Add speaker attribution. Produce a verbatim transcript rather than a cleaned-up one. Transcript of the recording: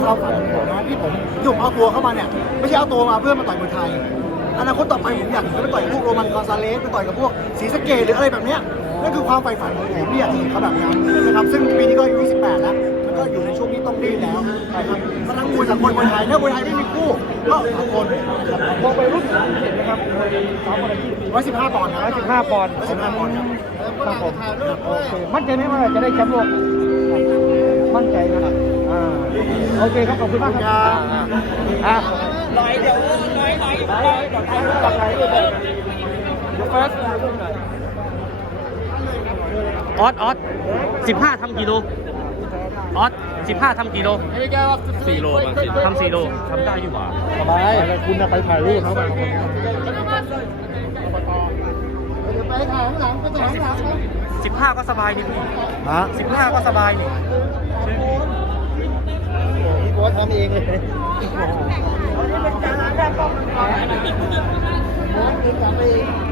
Speaker 1: ความฝันของผมนะที่ผมที่ผมเอาตัวเข้ามาเนี่ยไม่ใช่เอาตัวมาเพื่อมาต่อยมวยไทยอนาคตต่อไปผมอยากจะไปต่อยพวกโรมันกอนซาเลสไปต่อยกับพวกศรีสะเกษหรืออะไรแบบเนี้ยนั่นคือความใฝ่ฝันของผมที่อยากเห็นเขาแบบนั้นนะครับซึ่งปีนี้ก็อายุสิบแปดแล้วมันก็อยู่ในช่วงที่ต้องรีบแล้วนะครับทั้งมวยสากลมวยไทยถ้ามวยไทยไม่มีคู่ก็สากลมองไปรุ่นเห็นไหมครับมวยสามคนร้อยสิบห้าปอนด์ร้อยสิบห้าปอนด์ร้อยสิบห้าปอนด์ครับครับผมโอเคมั่นใจไหมว่าจะได้แชมป์โลกมั่นใจนะครับอ่าโอเคครับขอบคุณมากครับอ่าร้อยเดี๋ยวร้อยร้อยร้อยต่อไปต่อไปเลยเดี๋ยวเฟิร์ส
Speaker 2: ออสออสสิบห้าทำกี่โลออสสิบห้าทำกี่โลสี่โลทำสี่โลทำได้อยู่หว่า
Speaker 1: สบายคุณไปถ่ายรูปเขาไปไปถ่ายข้างหลังไปถ่ายข้างหลัง
Speaker 2: สิบห้าก็สบายนี่พี่
Speaker 1: ฮะ
Speaker 2: สิบห้าก็สบายนี่
Speaker 1: พี่โบ๊ททำเองเลยโอ้โหนี่เป็นการร้านแรกก็โบ๊ทเองทำเอง